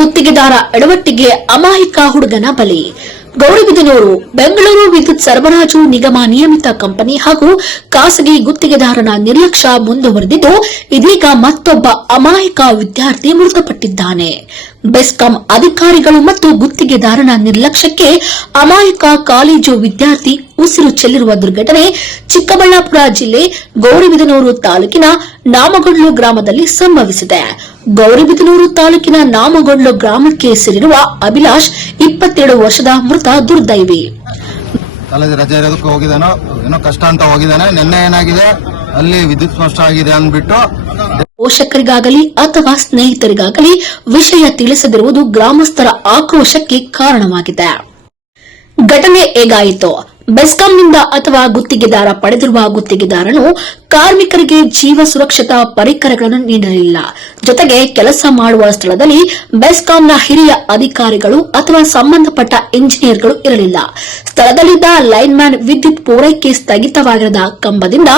ಗುತ್ತಿಗೆದಾರ ಎಡವಟ್ಟಿಗೆ ಅಮಾಯಕ ಹುಡುಗನ ಬಲಿ. ಗೌರಿಬಿದನೂರು ಬೆಂಗಳೂರು ವಿದ್ಯುತ್ ಸರಬರಾಜು ನಿಗಮ ನಿಯಮಿತ ಕಂಪನಿ ಹಾಗೂ ಖಾಸಗಿ ಗುತ್ತಿಗೆದಾರನ ನಿರ್ಲಕ್ಷ್ಯ ಮುಂದುವರೆದಿದ್ದು, ಇದೀಗ ಮತ್ತೊಬ್ಬ ಅಮಾಯಕ ವಿದ್ಯಾರ್ಥಿ ಮೃತಪಟ್ಟಿದ್ದಾನೆ. ಬೆಸ್ಕಾಂ ಅಧಿಕಾರಿಗಳು ಮತ್ತು ಗುತ್ತಿಗೆದಾರನ ನಿರ್ಲಕ್ಷ್ಯಕ್ಕೆ ಅಮಾಯಕ ಕಾಲೇಜು ವಿದ್ಯಾರ್ಥಿ ಉಸಿರು ಚೆಲ್ಲಿರುವ ದುರ್ಘಟನೆ ಚಿಕ್ಕಬಳ್ಳಾಪುರ ಜಿಲ್ಲೆ ಗೌರಿಬಿದನೂರು ತಾಲೂಕಿನ ನಾಮಗೊಂಡ್ಲು ಗ್ರಾಮದಲ್ಲಿ ಸಂಭವಿಸಿದೆ. ಗೌರಿಬಿದನೂರು ತಾಲೂಕಿನ ನಾಮಗೊಂಡ್ಲು ಗ್ರಾಮಕ್ಕೆ ಸೇರಿರುವ ಅಭಿಲಾಷ್ ಇಪ್ಪತ್ತೆರಡು ವರ್ಷದ ಮೃತ ದುರ್ದೈವಿ. ಕಾಲೇಜ್ ರಜೆ ಇರೋದಕ್ಕೆ ಹೋಗಿದ್ದಾನೋ ಏನೋ ಕಷ್ಟ ಅಂತ ಹೋಗಿದ್ದಾನೆ. ನಿನ್ನೆ ಏನಾಗಿದೆ? ಅಲ್ಲಿ ವಿದ್ಯುತ್ ಆಗಿದೆ ಅಂದ್ಬಿಟ್ಟು ಪೋಷಕರಿಗಾಗಲಿ ಅಥವಾ ಸ್ನೇಹಿತರಿಗಾಗಲಿ ವಿಷಯ ತಿಳಿಸದಿರುವುದು ಗ್ರಾಮಸ್ಥರ ಆಕ್ರೋಶಕ್ಕೆ ಕಾರಣವಾಗಿದೆ. ಘಟನೆ ಹೇಗಾಯಿತು? ಬೆಸ್ಕಾಂನಿಂದ ಅಥವಾ ಗುತ್ತಿಗೆದಾರ ಪಡೆದಿರುವ ಗುತ್ತಿಗೆದಾರನು ಕಾರ್ಮಿಕರಿಗೆ ಜೀವ ಸುರಕ್ಷತಾ ಪರಿಕರಗಳನ್ನು ನೀಡಲಿಲ್ಲ. ಜೊತೆಗೆ ಕೆಲಸ ಮಾಡುವ ಸ್ಥಳದಲ್ಲಿ ಬೆಸ್ಕಾಂನ ಹಿರಿಯ ಅಧಿಕಾರಿಗಳು ಅಥವಾ ಸಂಬಂಧಪಟ್ಟ ಇಂಜಿನಿಯರ್ಗಳು ಇರಲಿಲ್ಲ. ಸ್ಥಳದಲ್ಲಿದ್ದ ಲೈನ್ಮ್ಯಾನ್ ವಿದ್ಯುತ್ ಪೂರೈಕೆ ಸ್ಥಗಿತವಾಗಿರದ ಕಂಬದಿಂದ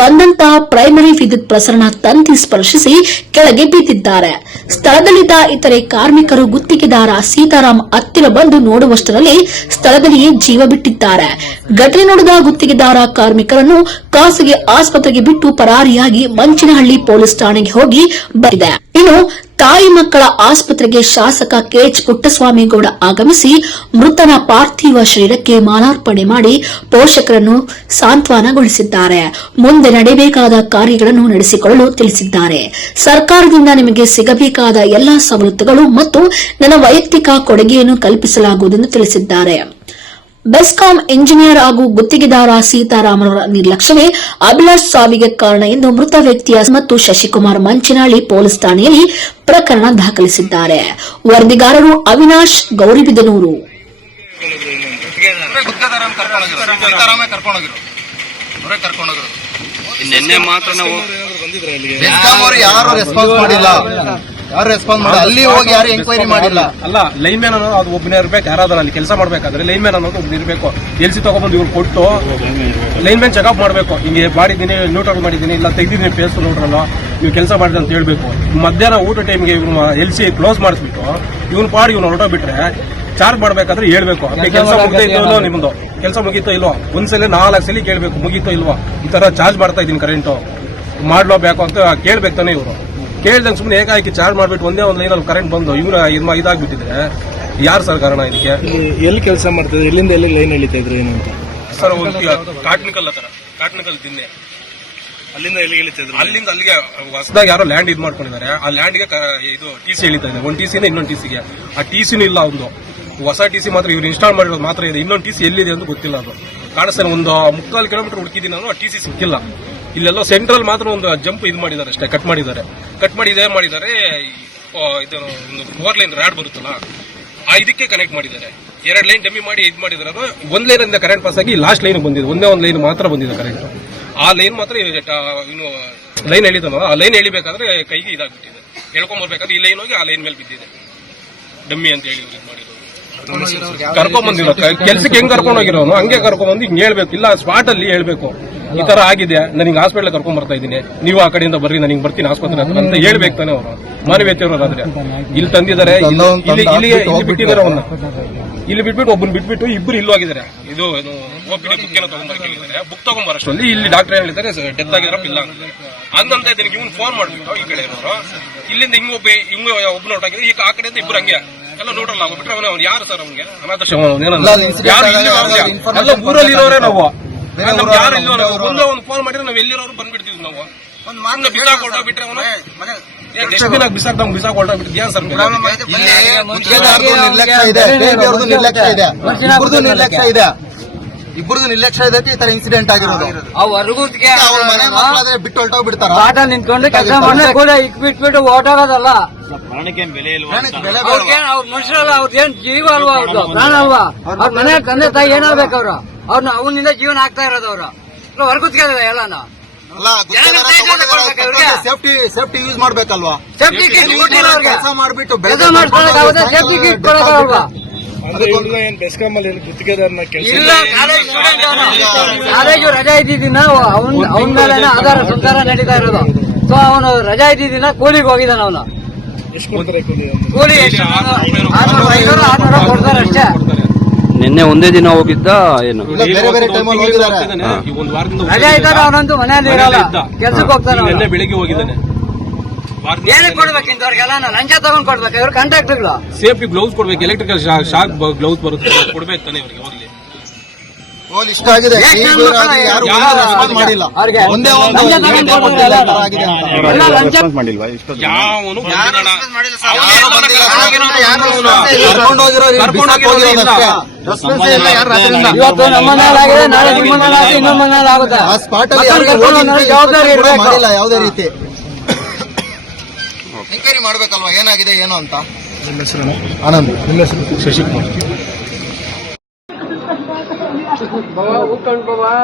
ಬಂದಂತಹ ಪ್ರೈಮರಿ ವಿದ್ಯುತ್ ಪ್ರಸರಣ ತಂತಿ ಸ್ಪರ್ಶಿಸಿ ಕೆಳಗೆ ಬಿದ್ದಿದ್ದಾರೆ ಸ್ಥಳದಲ್ಲಿದ್ದ ಇತರೆ ಕಾರ್ಮಿಕರು ಗುತ್ತಿಗೆದಾರ ಸೀತಾರಾಮ್ ಹತ್ತಿರ ಬಂದು ನೋಡುವಷ್ಟರಲ್ಲಿ ಸ್ಥಳದಲ್ಲಿಯೇ ಜೀವ ಬಿಟ್ಟಿದ್ದಾರೆ. ಘಟನೆ ನೋಡಿದ ಗುತ್ತಿಗೆದಾರ ಕಾರ್ಮಿಕರನ್ನು ಖಾಸಗಿ ಆಸ್ಪತ್ರೆಗೆ ಬಿಟ್ಟು ಪರಾರಿಯಾಗಿ ಮಂಚನಹಳ್ಳಿ ಪೊಲೀಸ್ ಠಾಣೆಗೆ ಹೋಗಿ ಬಂದಿದೆ. ಇನ್ನು ತಾಯಿ ಮಕ್ಕಳ ಆಸ್ಪತ್ರೆಗೆ ಶಾಸಕ ಕೆಎಚ್ ಪುಟ್ಟಸ್ವಾಮಿಗೌಡ ಆಗಮಿಸಿ ಮೃತನ ಪಾರ್ಥಿವ ಶರೀರಕ್ಕೆ ಮಾಲಾರ್ಪಣೆ ಮಾಡಿ ಪೋಷಕರನ್ನು ಸಾಂತ್ವನಗೊಳಿಸಿದ್ದಾರೆ. ಮುಂದೆ ನಡೆಯಬೇಕಾದ ಕಾರ್ಯಗಳನ್ನು ನಡೆಸಿಕೊಳ್ಳಲು ತಿಳಿಸಿದ್ದಾರೆ. ಸರ್ಕಾರದಿಂದ ನಿಮಗೆ ಸಿಗಬೇಕಾದ ಎಲ್ಲಾ ಸವಲತ್ತುಗಳು ಮತ್ತು ನನ್ನ ವೈಯಕ್ತಿಕ ಕೊಡುಗೆಯನ್ನು ಕಲ್ಪಿಸಲಾಗುವುದೆಂದು ತಿಳಿಸಿದ್ದಾರೆ. ಬೆಸ್ಕಾಂ ಇಂಜಿನಿಯರ್ ಹಾಗೂ ಗುತ್ತಿಗೆದಾರ ಸೀತಾರಾಮರವರ ನಿರ್ಲಕ್ಷ್ಯವೇ ಅಭಿಲಾಷ್ ಸಾವಿಗೆ ಕಾರಣ ಎಂದು ಮೃತ ವ್ಯಕ್ತಿಯ ಮತ್ತು ಶಶಿಕುಮಾರ್ ಮಂಚಿನಾಳಿ ಪೊಲೀಸ್ ಠಾಣೆಯಲ್ಲಿ ಪ್ರಕರಣ ದಾಖಲಿಸಿದ್ದಾರೆ. ವರದಿಗಾರರು ಅವಿನಾಶ್ ಗೌರಿಬಿದನೂರು. ನಿನ್ನೆ ಮಾತ್ರ ನಾವು ಬೆಸ್ಕಾಂ ಅವರು ಯಾರು ರೆಸ್ಪಾನ್ಸ್ ಮಾಡಿಲ್ಲ? ಯಾರು ರೆಸ್ಪಾನ್ಸ್ ಮಾಡಿ ಅಲ್ಲಿ ಹೋಗಿ ಯಾರು ಎಂಕ್ವೈರಿ ಮಾಡಿಲ್ಲ? ಅಲ್ಲ ಲೈನ್ ಮ್ಯಾನ್ ಅನ್ನೋದು ಅದು ಒಬ್ಬನೇ ಇರ್ಬೇಕು ಯಾರಾದ್ರೂ ಅಲ್ಲಿ ಕೆಲಸ ಮಾಡ್ಬೇಕಾದ್ರೆ ಲೈನ್ ಮ್ಯಾನ್ ಅನ್ನೋದು ಒಬ್ಬನು ಇರಬೇಕು. ಎಲ್ ಸಿ ತಗೊಂಡ್ಬಂದು ಇವ್ರು ಕೊಟ್ಟು ಲೈನ್ ಮ್ಯಾನ್ ಚೆಕಪ್ ಮಾಡಬೇಕು. ಹಿಂಗೆ ಮಾಡಿದ್ದೀನಿ ನ್ಯೂಟ್ರಲ್ ಮಾಡಿದ್ದೀನಿ ಇಲ್ಲ ತೆಗ್ದಿದ್ದೀನಿ ಪೇಸ್ ನೋಡ್ರಲ್ಲ ನೀವು ಕೆಲಸ ಮಾಡಿದೆ ಅಂತ ಹೇಳ್ಬೇಕು. ಮಧ್ಯಾಹ್ನ ಊಟ ಟೈಮ್ಗೆ ಇವ್ನು ಎಲ್ ಸಿ ಕ್ಲೋಸ್ ಮಾಡಿಸ್ಬಿಟ್ಟು ಇವ್ನು ಪಾಡಿ ಇವ್ನು ಹೊರಟೋಗ್ಬಿಟ್ರೆ ಚಾರ್ಜ್ ಮಾಡ್ಬೇಕಾದ್ರೆ ಹೇಳ್ಬೇಕು. ಕೆಲಸ ಮುಗಿದೋ ನಿಮ್ದು? ಕೆಲಸ ಮುಗೀತೋ ಇಲ್ವೋ? ಒಂದ್ಸಲ ನಾಲ್ಕು ಸಲ ಕೇಳ್ಬೇಕು ಮುಗೀತೋ ಇಲ್ವೋ? ಈ ತರ ಚಾರ್ಜ್ ಮಾಡ್ತಾ ಇದ್ದೀನಿ ಕರೆಂಟು ಮಾಡ್ಲೋ ಬೇಕು ಅಂತ ಕೇಳ್ಬೇಕು ತಾನೇ ಇವರು. ಕೇಳ್ದಂಗೆ ಸುಮ್ಮನೆ ಏಕಾಏಕಿ ಚಾರ್ಜ್ ಮಾಡ್ಬಿಟ್ಟು ಒಂದೇ ಒಂದು ಲೈನಲ್ಲಿ ಕರೆಂಟ್ ಬಂದು ಇವ್ರ ಇದು ಇದಾಗ್ಬಿಟ್ಟಿದ್ರೆ ಯಾರು ಸರ್ ಕಾರಣ ಇದಕ್ಕೆ? ಎಲ್ಲಿ ಕೆಲಸ ಮಾಡ್ತಿದ್ರು ಎಲ್ಲಿಂದ ಎಲ್ಲಿ ಲೈನ್ ಎಳಿತಾ ಇದ್ರು ಏನು ಅಂತ? ಸರ್ ಕಾಟ್ನಕಲ್ ಹತ್ರ. ಕಾಟ್ನಕಲ್ ದಿನ್ನೆ. ಅಲ್ಲಿಂದ ಎಲ್ಲಿ ಎಳಿತಾ ಇದ್ರು? ಅಲ್ಲಿಂದ ಅಲ್ಲಿಗೆ ಹೊಸದಾಗಿ ಯಾರೋ ಲ್ಯಾಂಡ್ ಇದು ಮಾಡ್ಕೊಂಡಿದ್ದಾರೆ. ಆ ಲ್ಯಾಂಡ್ಗೆ ಇದು ಟಿ ಸಿ ಎಳಿತಾ ಇದೆ ಒಂದು ಟಿ ಸಿನ ಇನ್ನೊಂದು ಟಿ ಸಿಗೆ ಆ ಟಿ ಸಿನೂ ಇಲ್ಲ ಒಂದು ಹೊಸ ಟಿ ಸಿ ಮಾತ್ರ ಇವ್ರು ಇನ್ಸ್ಟಾಲ್ ಮಾಡಿರೋದು ಮಾತ್ರ ಇದೆ. ಇನ್ನೊಂದು ಟಿ ಸಿ ಎಲ್ಲಿದೆ ಅಂತ ಗೊತ್ತಿಲ್ಲ ಅದು. ಕಾಣಿಸ್ತಾನೆ ಒಂದು ಮುಕ್ಕಾಲು ಕಿಲೋಮೀಟರ್ ಹುಡುಕಿದ್ದೀನಿ ನಾನು ಆ ಟಿ ಸಿ ಸಿಕ್ಕಿಲ್ಲ. ಇಲ್ಲೆಲ್ಲೋ ಸೆಂಟ್ರಲ್ ಮಾತ್ರ ಒಂದು ಜಂಪ್ ಇದು ಮಾಡಿದ್ದಾರೆ ಅಷ್ಟೇ ಕಟ್ ಮಾಡಿದ್ದಾರೆ. ಕಟ್ ಮಾಡಿ ಇದೇ ಮಾಡಿದ್ದಾರೆ ಇದು ಒಂದು ಫೋರ್ ಲೈನ್ ರಾಡ್ ಬರುತ್ತಲ್ಲ ಆ ಇದಕ್ಕೆ ಕನೆಕ್ಟ್ ಮಾಡಿದ್ದಾರೆ. ಎರಡು ಲೈನ್ ಡಮ್ಮಿ ಮಾಡಿ ಇದು ಮಾಡಿದ್ದಾರೆ ಒಂದು ಲೈನಿಂದ ಲೈನ್ ಇಂದ ಕರೆಂಟ್ ಪಾಸ್ ಆಗಿ ಲಾಸ್ಟ್ ಲೈನ್ ಬಂದಿದೆ. ಒಂದೇ ಒಂದು ಲೈನ್ ಮಾತ್ರ ಬಂದಿದೆ ಕರೆಂಟ್ ಆ ಲೈನ್ ಮಾತ್ರ ಇನ್ನು ಲೈನ್ ಎಳಿತಾನೋ ಆ ಲೈನ್ ಎಳಿಬೇಕಾದ್ರೆ ಕೈಗೆ ಇದಾಗ್ಬಿಟ್ಟಿದೆ. ಎಳ್ಕೊಂಡ್ ಬರ್ಬೇಕಾದ್ರೆ ಈ ಲೈನ್ ಹೋಗಿ ಆ ಲೈನ್ ಮೇಲೆ ಬಿದ್ದಿದೆ. ಡಮ್ಮಿ ಅಂತ ಹೇಳಿ ಮಾಡಿರೋದು ಕರ್ಕೊಂಡ್ ಬಂದಿರೋ ಕೆಲ್ಸಕ್ಕೆ ಹೆಂಗ್ ಕರ್ಕೊಂಡೋಗಿರೋನು ಹಂಗೆ ಕರ್ಕೊಂಡ್ ಬಂದು ಹಿಂಗ್ ಹೇಳ್ಬೇಕು. ಇಲ್ಲ ಸ್ಪಾಟ್ ಅಲ್ಲಿ ಹೇಳ್ಬೇಕು. ಈ ತರ ಆಗಿದೆ ನನಗೆ ಹಾಸ್ಪಿಟಲ್ ಕರ್ಕೊಂಡ್ ಬರ್ತಾ ಇದ್ದೀನಿ. ನೀವು ಆ ಕಡೆಯಿಂದ ಬರ್ರಿ ನನಗೆ ಬರ್ತೀನಿ ಆಸ್ಪತ್ರೆ ಹತ್ರ ಅಂತ ಹೇಳ್ಬೇಕು ತಾನೆ ಅವರು. ಮಾನವೀಯತೆ ಇರೋದಾದ್ರೆ ಇಲ್ಲಿ ತಂದಿದ್ದಾರೆ ಇಲ್ಲಿ ಇಲ್ಲಿ ಬಿಟ್ಟಿದ್ದಾರೆ ಅವನ್ನ ಇಲ್ಲಿ ಬಿಟ್ಬಿಟ್ಟು ಒಬ್ಬನ್ ಬಿಟ್ಬಿಟ್ಟು ಇಬ್ರು ಇಲ್ಲೂ ಆಗಿದ್ದಾರೆ. ಇದು ಬುಕ್ ಏನೋ ಬುಕ್ ಇಲ್ಲಿ ಡಾಕ್ಟರ್ ಹೇಳಿದ್ದಾರೆ ಡೆತ್ ಆಗಿರೋ ಇಲ್ಲ ಅಂದಂತ ಹಂಗಂತ ಇವ್ನು ಫೋನ್ ಮಾಡ್ಬಿಟ್ಟು ಈ ಕಡೆ ಇರೋರು. ಇಲ್ಲಿಂದ ಹಿಂಗ್ ಒಬ್ಬ ಹಿಂಗ ನೋಟ್ ಹೊರಟಾಗಿದ್ರೆ ಈಗ ಆ ಕಡೆಯಿಂದ ಇಬ್ರು ಹಂಗೆ. ಎಲ್ಲ ನೋಟಲ್ಲಿ ಆಗ್ಬಿಟ್ರೆ ಅವನು ಯಾರು ಸರ್ ಅವ್ನಿಗೆ? ಅನಾಥ ಶವ ಯಾರು ಊರಲ್ಲಿ ಇರೋರೇ ನಾವು. ಒಂದೇ ಒಂದು ಫೋನ್ ಮಾಡಿದ್ರೆ ನಾವು ಎಲ್ಲಿರೋರು ಬಂದ್ಬಿಡ್ತೀವಿ ನಾವು. ಬಿಸಾಕ ಬಿಸಾಕ್ ಹೊರಟೋಗ್ಬಿಟ್ರೆ ಅವನು? ಬಿಸಾಕ್ ನಮ್ಗೆ ಬಿಸಾಕ್ ಸರ್ ನಿರ್ಲಕ್ಷ್ಯ ಇದೆ. ನಿರ್ಲಕ್ಷ್ಯ ಇದೆ. ಇಬ್ಬರದು ನಿರ್ಲಕ್ಷ್ಯ ಇದೆ. ಇಬ್ಬರದು ನಿರ್ಲಕ್ಷ್ಯ ಇದಕ್ಕೆ ಈ ತರ ಇನ್ಸಿಡೆಂಟ್ ಆಗಿರೋದು. ಅವ್ರ ಮನೆ ಬಿಟ್ಟು ಹೊರಟೋಗ್ಬಿಡ್ತಾರೆ ಪಾಠ ನಿಂತ್ಕೊಂಡು ಕೆಲಸ ಪ್ರಾಣಕ್ಕೇನ್ ಬೆಲೆ ಇಲ್ವಾ ಅವ್ರಿಗೇನ್ ಅವ್ರ ಮನುಷ್ಯರಲ್ಲ ಅವ್ರದ್ದೇನ್ ಜೀವ ಅಲ್ವಾ ಅವ್ರದ್ದು ಪ್ರಾಣ ಅವ್ರ ಮನೆ ತಂದೆ ತಾಯಿ ಏನಾಗ್ಬೇಕು ಅವ್ರು? ಅವ್ರನ್ನ ಅವನಿಂದ ಜೀವನ ಆಗ್ತಾ ಇರೋದು ಅವ್ರು. ಹೊರಗುತ್ತಿಗೆ ಎಲ್ಲಾನ? ಅಲ್ಲ ಸೇಫ್ಟಿ ಸೇಫ್ಟಿ ಯೂಸ್ ಮಾಡ್ಬೇಕಲ್ವಾ? ಸೇಫ್ಟಿ ಕೆಲಸ ಮಾಡ್ಬಿಟ್ಟು ಕೆಲಸ ಮಾಡ್ಕೊಳಕ್ಕಾಗುತ್ತೆ ಸೇಫ್ಟಿ ಕಿಟ್ ಕೊಡಕ್ಕಾಗಲ್ವಾ ಅಂದ್ರೆ ಇಲ್ಲ ಏನ್ ಬೆಸ್ಕಾಂ ಅಲ್ಲಿ ಏನು ಕೆಲಸ ಇಲ್ಲ ಕಾಲೇಜ್ ರಜಾ ಇದ್ದಿದ್ದಿನ ಅವನ್ ಅವನ ಮೇಲೆ ಆಧಾರ ಸಂಸಾರ ನಡೀತಾ ಇರೋದು. ಸೊ ಅವನು ರಜಾ ಇದ್ದಿದ್ದೀನ ಕೂಲಿಗೆ ಹೋಗಿದ್ದಾನ ಅವನು. ನಿನ್ನೆ ಒಂದೇ ದಿನ ಹೋಗಿದ್ದ ಏನು? ರಜೆ ಅವನಂತೂ ಮನೆಯಲ್ಲಿ ಇರಲ್ಲ. ಕೆಲ್ಸಕ್ಕೆ ಹೋಗ್ತಾನೆ. ನಿನ್ನೆ ಬೆಳಿಗ್ಗೆ ಹೋಗಿದ್ದಾನೆ. ಏನಕ್ಕೆ ಕೊಡ್ಬೇಕು ಇಂಥವ್ರಿಗೆಲ್ಲ ಲಂಚ ತಗೊಂಡ್ ಕೊಡ್ಬೇಕು. ಇವ್ರು ಕಾಂಟ್ರಾಕ್ಟ್ಗಳು ಸೇಫ್ಟಿ ಗ್ಲೌಸ್ ಕೊಡ್ಬೇಕು. ಎಲೆಕ್ಟ್ರಿಕಲ್ ಶಾಕ್ ಗ್ಲೌಸ್ ಬರುತ್ತೆ. ಕೊಡ್ಬೇಕು ತಾನೆ ಇವ್ರಿಗೆ ಹೋಗ್ಲಿ. ಇಷ್ಟ ಆಗಿದೆ. ಯಾರು ಮಾಡಿಲ್ಲ. ಒಂದೇ ಒಂದು ಆ ಸ್ಪಾಟ್ ಅಲ್ಲಿ ಮಾಡಿಲ್ಲ ಯಾವುದೇ ರೀತಿ. ಎಂಕ್ವೈರಿ ಮಾಡ್ಬೇಕಲ್ವಾ? ಏನಾಗಿದೆ ಏನು ಅಂತ? ನಿಮ್ಮ ಹೆಸರು ಆನಂದ್ ಊಟ ಬವಾ